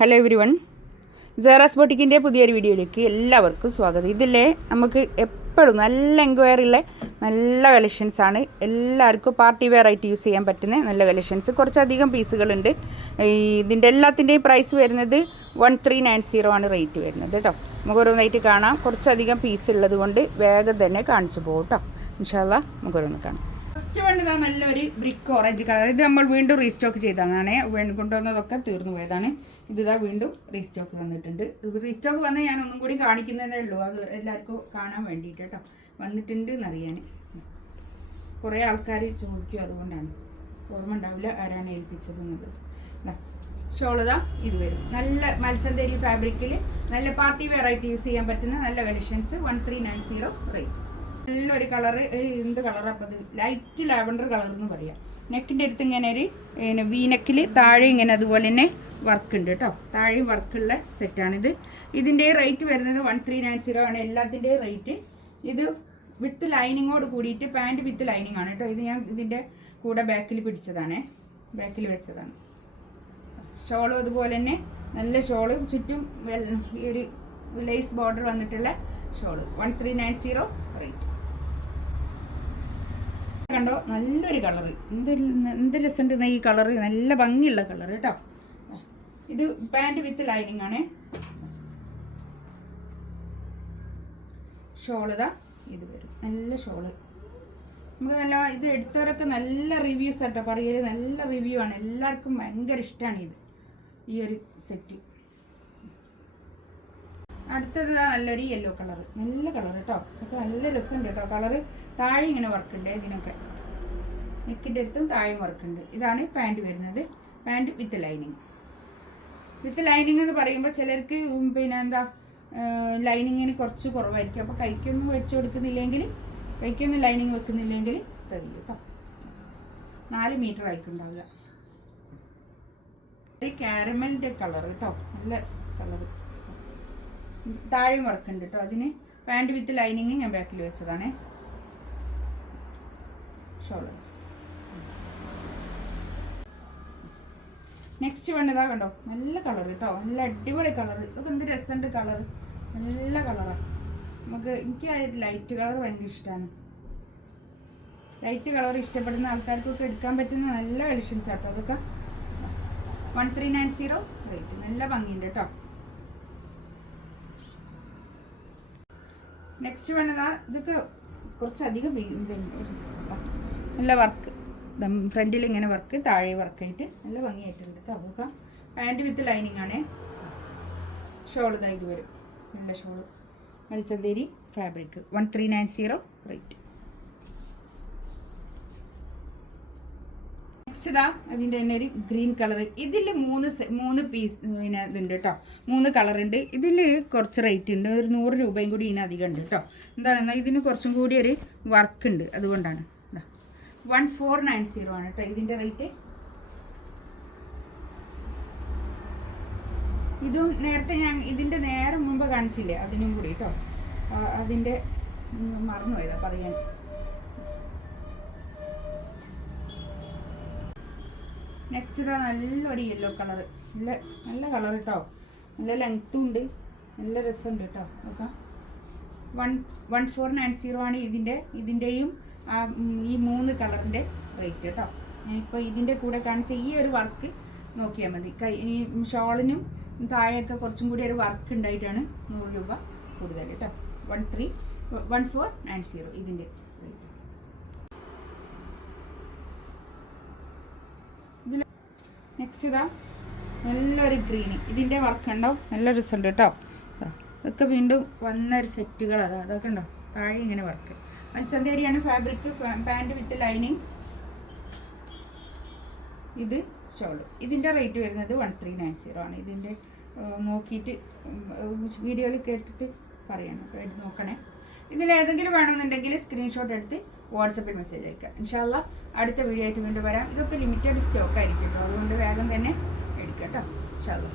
Hello every one, സേറാസ് ബൊട്ടിക്കിൻ്റെ പുതിയൊരു വീഡിയോയിലേക്ക് എല്ലാവർക്കും സ്വാഗതം. ഇതില്ലേ നമുക്ക് എപ്പോഴും നല്ല എൻക്വയറി ഉള്ള നല്ല കളക്ഷൻസാണ്. എല്ലാവർക്കും പാർട്ടി വെയർ ആയിട്ട് യൂസ് ചെയ്യാൻ പറ്റുന്ന നല്ല കളക്ഷൻസ്. കുറച്ചധികം പീസുകളുണ്ട്. ഇതിൻ്റെ എല്ലാത്തിൻ്റെയും പ്രൈസ് വരുന്നത് 1390 ആണ് റേറ്റ് വരുന്നത് കേട്ടോ. നമുക്ക് ഓരോന്നായിട്ട് കാണാം. കുറച്ചധികം പീസ് ഉള്ളത് കൊണ്ട് വേഗം തന്നെ കാണിച്ചു പോകും കേട്ടോ. ഇൻഷാ അല്ലാ നമുക്ക് ഓരോന്ന് കാണാം. ഫസ്റ്റ് വേണ്ടതാ നല്ലൊരു ബ്രിക്ക് ഓറഞ്ച് കളർ. ഇത് നമ്മൾ വീണ്ടും റീസ്റ്റോക്ക് ചെയ്തതാണ്. കൊണ്ടുവന്നതൊക്കെ തീർന്നു പോയതാണ്. ഇതാ വീണ്ടും റീസ്റ്റോക്ക് വന്നിട്ടുണ്ട്. റീസ്റ്റോക്ക് വന്ന് ഞാൻ ഒന്നും കൂടി കാണിക്കുന്നതേ ഉള്ളൂ. അത് എല്ലാവർക്കും കാണാൻ വേണ്ടിയിട്ട് കേട്ടോ. വന്നിട്ടുണ്ട് എന്നറിയാൻ കുറേ ആൾക്കാർ ചോദിക്കും, അതുകൊണ്ടാണ്. ഓർമ്മ ഉണ്ടാവില്ല ആരാണ് ഏൽപ്പിച്ചത് എന്നത്. ഷോളതാ ഇത് വരും. നല്ല മൽച്ചന്തേരി ഫാബ്രിക്കിൽ നല്ല പാർട്ടി വെയർ ആയിട്ട് യൂസ് ചെയ്യാൻ പറ്റുന്ന നല്ല കളക്ഷൻസ്. 1390 റേറ്റ്. നല്ലൊരു കളറ്. എന്ത് കളറാണ് അപ്പോൾ അത്? ലൈറ്റ് ലാവൻഡർ കളർ എന്ന് പറയാം. നെക്കിൻ്റെ അടുത്ത് ഇങ്ങനെ ഒരു വീനെക്കിൽ താഴെ ഇങ്ങനെ അതുപോലെ തന്നെ വർക്ക് ഉണ്ട് കേട്ടോ. താഴെയും വർക്കുള്ള സെറ്റാണിത്. ഇതിൻ്റെ റേറ്റ് വരുന്നത് 1390 ആണ് എല്ലാത്തിൻ്റെ റേറ്റ്. ഇത് വിത്ത് ലൈനിങ്ങോട് കൂടിയിട്ട് പാൻറ്റ് വിത്ത് ലൈനിങ് ആണ് കേട്ടോ. ഇത് ഞാൻ ഇതിൻ്റെ കൂടെ ബാക്കിൽ പിടിച്ചതാണ്, ബാക്കിൽ വെച്ചതാണ്. ഷോളും അതുപോലെ തന്നെ നല്ല ഷോള്, ചുറ്റും ഈ ഒരു ലേസ് ബോർഡർ വന്നിട്ടുള്ള ഷോള്. 1390 റേറ്റ്. കണ്ടോ, നല്ലൊരു കളറ്. എന്ത് രസമുണ്ട് ഈ കളറ്. നല്ല ഭംഗിയുള്ള കളർ കേട്ടോ. ഇത് പാൻറ് വിത്ത് ലൈനിങ് ആണ്. ഷോള് ഇതാ ഇത് വരും. നല്ല ഷോള്. നമുക്ക് നല്ല ഇത് എടുത്തവരൊക്കെ നല്ല റിവ്യൂസ് കേട്ടോ പറയല്. നല്ല റിവ്യൂ ആണ്. എല്ലാവർക്കും ഭയങ്കര ഇഷ്ടമാണ് ഇത്, ഈ ഒരു സെറ്റ്. അടുത്തത് നല്ലൊരു യെല്ലോ കളർ. നല്ല കളർ കേട്ടോ. ഒക്കെ നല്ല രസമുണ്ട് കേട്ടോ കളറ്. താഴെ ഇങ്ങനെ വർക്കുണ്ട്. ഇതിനൊക്കെ നെക്കിൻ്റെ അടുത്തും താഴെയും വർക്കുണ്ട്. ഇതാണ് പാൻറ് വരുന്നത്. Pant with lining. With lining എന്ന് പറയുമ്പോൾ ചിലർക്ക് പിന്നെ എന്താ ലൈനിങ്ങിന് കുറച്ച് കുറവായിരിക്കും. അപ്പോൾ കൈക്കൊന്നും മേടിച്ചു കൊടുക്കുന്നില്ലെങ്കിൽ, കൈക്കൊന്നും ലൈനിങ് വെക്കുന്നില്ലെങ്കിൽ തരും കേട്ടോ. 4 മീറ്റർ ആയിട്ടുണ്ടാവുക. കാരമലിൻ്റെ കളർ കേട്ടോ. നല്ല കളർ. താഴെയും വർക്കുണ്ട് കേട്ടോ. അതിന് പാൻറ് വിത്ത് ലൈനിങ് ഞാൻ ബാക്കിൽ വെച്ചതാണ്. ഷോള്. നെക്സ്റ്റ് വേണ്ടതാ കണ്ടോ, നല്ല കളർ കേട്ടോ. നല്ല അടിപൊളി കളർ. ഇതൊക്കെ എന്ത് രസമുണ്ട് കളർ. നല്ല കളറാണ്. എനിക്ക് ആ ലൈറ്റ് കളർ ഭയങ്കര ഇഷ്ടമാണ്. ലൈറ്റ് കളർ ഇഷ്ടപ്പെടുന്ന ആൾക്കാർക്കൊക്കെ എടുക്കാൻ പറ്റുന്ന നല്ല കളക്ഷൻസ് കേട്ടോ. അതൊക്കെ 1390 റേറ്റ്. നല്ല ഭംഗിയുണ്ട് കേട്ടോ. നെക്സ്റ്റ് വേണ്ടതാ ഇതൊക്കെ കുറച്ചധികം നല്ല വർക്ക്. ഫ്രണ്ടിൽ ഇങ്ങനെ വർക്ക്, താഴെ വർക്കായിട്ട് നല്ല ഭംഗിയായിട്ടുണ്ട് കേട്ടോ. അതൊക്കെ പാൻറ് വിത്ത് ലൈനിങ് ആണ്. ഷോൾ ഇതാ ഇത് വരും. നല്ല ഷോള്. മൽച്ചന്തേരി ഫാബ്രിക്. 1390 റേറ്റ്. നെക്സ്റ്റ് ഇതാ അതിൻ്റെ തന്നെ ഒരു ഗ്രീൻ കളർ. ഇതിൽ മൂന്ന് പീസ് പിന്നെ ഇതുണ്ട് കേട്ടോ. 3 കളറുണ്ട്. ഇതിൽ കുറച്ച് റേറ്റ് ഉണ്ട്. ഒരു 100 രൂപയും കൂടി ഇതിന് അധികം ഉണ്ട് കേട്ടോ. എന്താണെന്നാൽ ഇതിന് കുറച്ചും കൂടി ഒരു വർക്ക് ഉണ്ട്, അതുകൊണ്ടാണ്. 1490 ആണ് കേട്ടോ ഇതിൻ്റെ റേറ്റ്. ഇതും നേരത്തെ ഞാൻ ഇതിൻ്റെ നേരെ മുമ്പ് കാണിച്ചില്ലേ, അതിനും കൂടി കേട്ടോ. അതിൻ്റെ മറന്നുപോയതാ പറയാൻ. നെക്സ്റ്റ് ഇതാ നല്ലൊരു യെല്ലോ കളർ. നല്ല കളർ കേട്ടോ. നല്ല ലെങ്ത്തും ഉണ്ട്, നല്ല രസമുണ്ട് കേട്ടോ. നോക്കാം. 1490 ആണ് ഇതിൻ്റെയും ഈ 3 കളറിൻ്റെ റേറ്റ് കേട്ടോ. ഞാനിപ്പോൾ ഇതിൻ്റെ കൂടെ കാണിച്ച ഈ ഒരു വർക്ക് നോക്കിയാൽ മതി. ഈ ഷോളിനും താഴെയൊക്കെ കുറച്ചും കൂടി ഒരു വർക്ക് ഉണ്ടായിട്ടാണ് 100 രൂപ കൂടുതൽ കേട്ടോ. 1490 ഇതിൻ്റെ റേറ്റ്. ഇതിൽ നെക്സ്റ്റ് ഇതാ നല്ലൊരു ഗ്രീന്. ഇതിൻ്റെ വർക്ക് ഉണ്ടോ, നല്ല രസമുണ്ട് കേട്ടോ. ഇതൊക്കെ വീണ്ടും വന്നൊരു സെറ്റുകൾ. അതൊക്കെ ഉണ്ടോ, താഴെ ഇങ്ങനെ വർക്ക്. മൽച്ചന്തേരിയാണ് ഫാബ്രിക്. Pant with lining. ഇത് ഷോള്. ഇതിൻ്റെ റേറ്റ് വരുന്നത് 1390 ആണ്. ഇതിൻ്റെ നോക്കിയിട്ട് വീഡിയോയിൽ കേട്ടിട്ട് പറയണം. അപ്പോൾ നോക്കണേ. ഇതിലേതെങ്കിലും വേണമെന്നുണ്ടെങ്കിൽ സ്ക്രീൻഷോട്ട് എടുത്ത് വാട്സപ്പിൽ മെസ്സേജ് അയക്കാം. ഇൻഷാ അല്ലാ അടുത്ത വീഡിയോ ആയിട്ട് വീണ്ടും വരാം. ഇതൊക്കെ ലിമിറ്റഡ് സ്റ്റോക്ക് ആയിരിക്കും കേട്ടോ. അതുകൊണ്ട് വേഗം തന്നെ എടുക്കാം കേട്ടോ. ഇൻഷാ അല്ലാ.